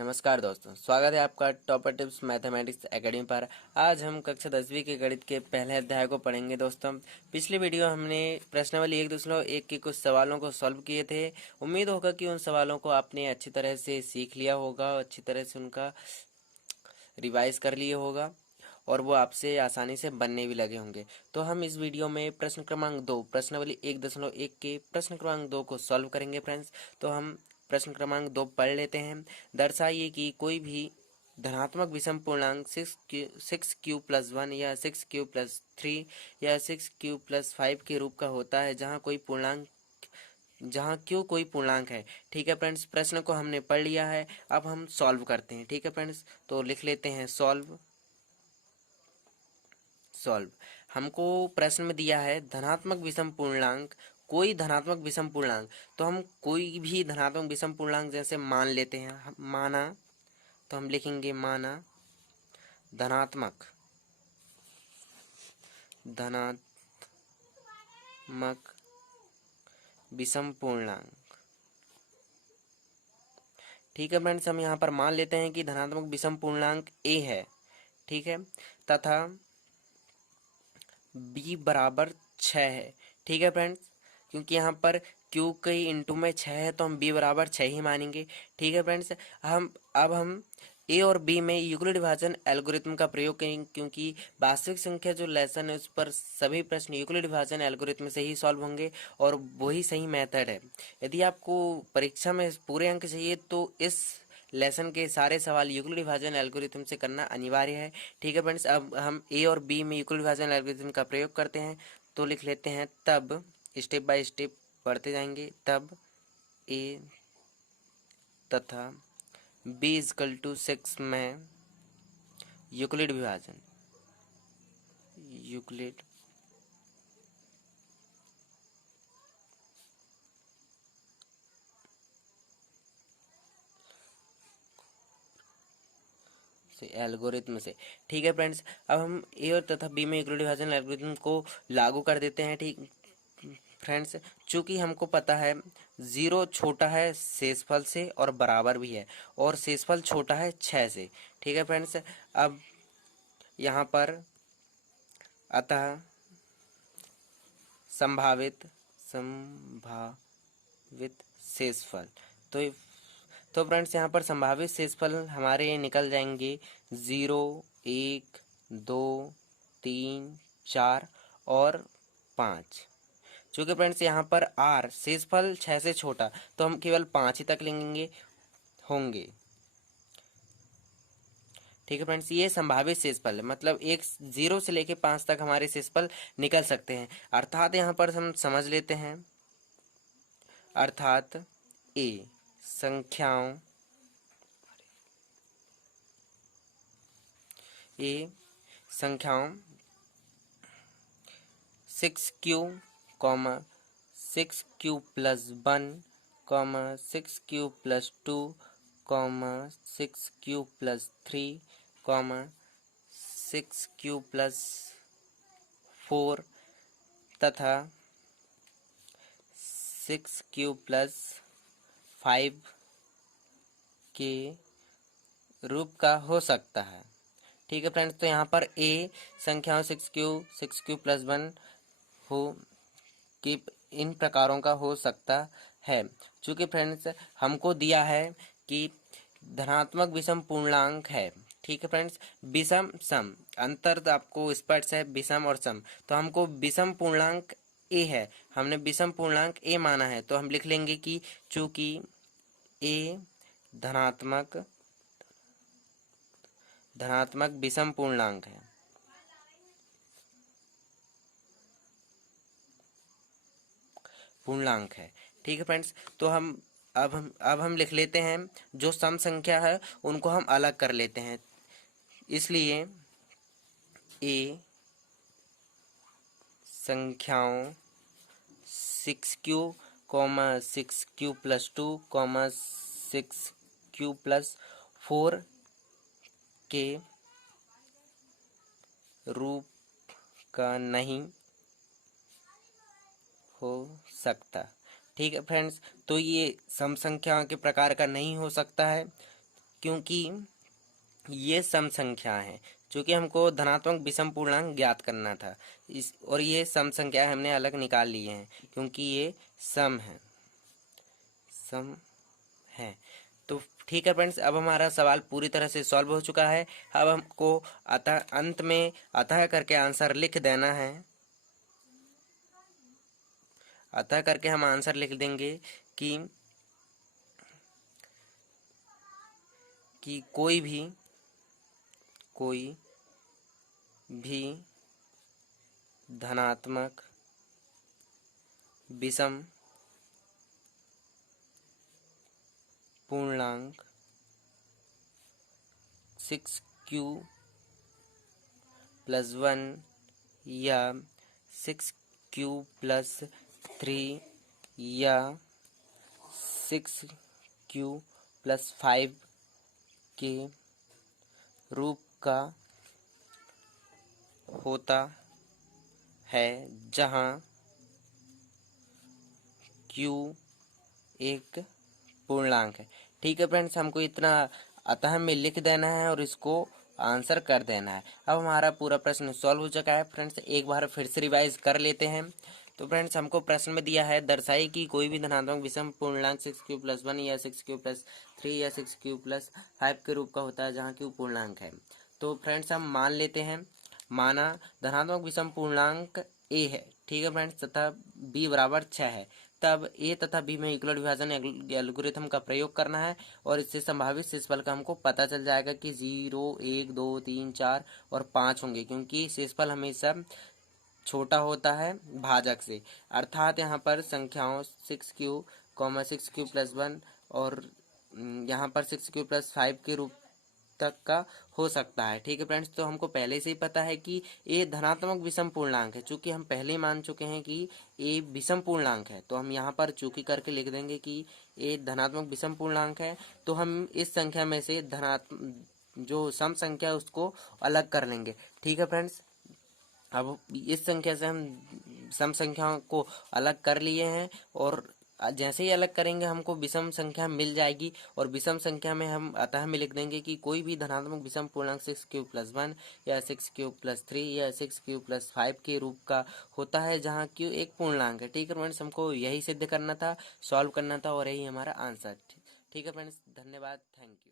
नमस्कार दोस्तों, स्वागत है आपका टॉपर टिप्स मैथमेटिक्स एकेडमी पर। आज हम कक्षा 10वीं के गणित के पहले अध्याय को पढ़ेंगे। दोस्तों, पिछली वीडियो हमने प्रश्नावली 1.1 के कुछ सवालों को सॉल्व किए थे। उम्मीद होगा कि उन सवालों को आपने अच्छी तरह से सीख लिया होगा, अच्छी तरह से उनका रिवाइज कर लिए होगा और वो आपसे आसानी से बनने भी लगे होंगे। तो हम इस वीडियो में प्रश्न क्रमांक 2 प्रश्नावली 1.1 के प्रश्न क्रमांक 2 को सॉल्व करेंगे फ्रेंड्स। तो हम प्रश्न क्रमांक 2 पढ़ लेते हैं। दर्शाइए कि कोई भी धनात्मक विषम पूर्णांक 6q+1 या 6q+3 या 6q+5 के रूप का होता है जहाँ q कोई पूर्णांक है। ठीक है फ्रेंड्स, प्रश्न को हमने पढ़ लिया है। अब हम सॉल्व करते हैं। ठीक है फ्रेंड्स, तो लिख लेते हैं सॉल्व। हमको प्रश्न में दिया है धनात्मक विषम पूर्णांक, कोई धनात्मक विषम पूर्णांक। तो हम कोई भी धनात्मक विषम पूर्णांक जैसे मान लेते हैं, माना, तो हम लिखेंगे माना धनात्मक विषम पूर्णांक। ठीक है फ्रेंड्स, हम यहाँ पर मान लेते हैं कि धनात्मक विषम पूर्णांक a है। ठीक है, तथा b बराबर 6 है। ठीक है फ्रेंड्स, क्योंकि यहाँ पर q के इंटू में 6 है तो हम b बराबर 6 ही मानेंगे। ठीक है फ्रेंड्स, अब हम a और b में यूक्लिड विभाजन एल्गोरिथम का प्रयोग करेंगे, क्योंकि वास्तविक संख्या जो लेसन है उस पर सभी प्रश्न यूक्लिड विभाजन एल्गोरिथम से ही सॉल्व होंगे और वही सही मेथड है। यदि आपको परीक्षा में पूरे अंक चाहिए तो इस लेसन के सारे सवाल यूक्लिड विभाजन एल्गोरिथम से करना अनिवार्य है। ठीक है फ्रेंड्स, अब हम ए और बी में यूक्लिड विभाजन एल्गोरिथम का प्रयोग करते हैं। तो लिख लेते हैं तब, स्टेप बाय स्टेप पढ़ते जाएंगे। तब ए तथा बी इजकल टू 6 में यूक्लिड एल्गोरिथम से। ठीक है फ्रेंड्स, अब हम ए और तथा बी में यूक्लिड विभाजन एल्गोरिथम को लागू कर देते हैं। ठीक फ्रेंड्स, चूंकि हमको पता है 0 छोटा है शेषफल से और बराबर भी है, और शेषफल छोटा है 6 से। ठीक है फ्रेंड्स, अब यहाँ पर अतः संभावित शेषफल, तो फ्रेंड्स यहाँ पर संभावित शेषफल हमारे निकल जाएंगे 0, 1, 2, 3, 4 और 5। चूँकि फ्रेंड्स यहाँ पर आर शेषफल 6 से छोटा, तो हम केवल 5 ही तक लेंगे होंगे। ठीक है फ्रेंड्स, ये संभावित शेषफल मतलब 0 से लेके 5 तक हमारे शेषफल निकल सकते हैं। अर्थात यहाँ पर हम समझ लेते हैं, अर्थात ए संख्याओं 6q, 6q+1, 6q+2, 6q+3, 6q+4 तथा 6q+5 के रूप का हो सकता है। ठीक है फ्रेंड्स, तो यहाँ पर ए संख्याओं 6q+1 हो कि इन प्रकारों का हो सकता है। चूँकि फ्रेंड्स हमको दिया है कि धनात्मक विषम पूर्णांक है। ठीक है फ्रेंड्स, विषम सम अंतर आपको स्पष्ट है, विषम और सम। तो हमको विषम पूर्णांक ए है, हमने विषम पूर्णांक ए माना है, तो हम लिख लेंगे कि चूँकि ए धनात्मक विषम पूर्णांक है। ठीक है फ्रेंड्स, तो अब हम लिख लेते हैं जो सम संख्या है उनको हम अलग कर लेते हैं। इसलिए ए संख्याओं 6q, 6q+2, 6q+4 के रूप का नहीं हो सकता। ठीक है फ्रेंड्स, तो ये सम संख्याओं के प्रकार का नहीं हो सकता है। क्योंकि ये सम संख्या है, चूंकि हमको धनात्मक विषम पूर्णांक ज्ञात करना था इस, और ये सम संख्या हमने अलग निकाल लिए हैं क्योंकि ये सम है। तो ठीक है फ्रेंड्स, अब हमारा सवाल पूरी तरह से सॉल्व हो चुका है। अब हमको अतः अंत में अतः करके आंसर लिख देना है। अतः करके हम आंसर लिख देंगे कि कोई भी धनात्मक विषम पूर्णांक 6q + 1 या 6q + 3 या 6q + 5 के रूप का होता है, जहाँ q एक पूर्णांक है। ठीक है फ्रेंड्स, हमको इतना अतः में लिख देना है और इसको आंसर कर देना है। अब हमारा पूरा प्रश्न सॉल्व हो चुका है फ्रेंड्स। एक बार फिर से रिवाइज कर लेते हैं। तो फ्रेंड्स, हमको प्रश्न में दिया है, दर्शाइए कि कोई भी धनात्मक विषम पूर्णांक 6q + 1 या 6q + 3 या 6q + 5 के रूप का होता है, जहाँ q पूर्णांक है। तो फ्रेंड्स, हम मान लेते हैं, माना धनात्मक विषम पूर्णांक a है। ठीक है फ्रेंड्स, तथा b बराबर 6 है। तब a तथा b में यूक्लिड विभाजन एल्गोरिथम का प्रयोग करना है और इससे संभावित शेषफल का हमको पता चल जाएगा कि 0, 1, 2, 3, 4 और 5 होंगे, क्योंकि शेषफल हमेशा छोटा होता है भाजक से। अर्थात यहाँ पर संख्याओं 6q, 6q + 1 और यहाँ पर 6q + 5 के रूप तक का हो सकता है। ठीक है फ्रेंड्स, तो हमको पहले से ही पता है कि ए धनात्मक विषम पूर्णांक है। चूंकि हम पहले ही मान चुके हैं कि ए विषम पूर्णांक है, तो हम यहाँ पर चूंकि करके लिख देंगे कि ए धनात्मक विषम पूर्णांक है। तो हम इस संख्या में से धनात्मक जो सम संख्या है उसको अलग कर लेंगे। ठीक है फ्रेंड्स, अब इस संख्या से हम सम संख्याओं को अलग कर लिए हैं और जैसे ही अलग करेंगे हमको विषम संख्या मिल जाएगी और विषम संख्या में हम अतः में लिख देंगे कि कोई भी धनात्मक विषम पूर्णांक 6q + 1 या 6q + 3 या 6q + 5 के रूप का होता है, जहाँ q एक पूर्णांक है। ठीक है फ्रेंड्स, हमको यही सिद्ध करना था, सॉल्व करना था और यही हमारा आंसर। ठीक है फ्रेंड्स, धन्यवाद, थैंक यू।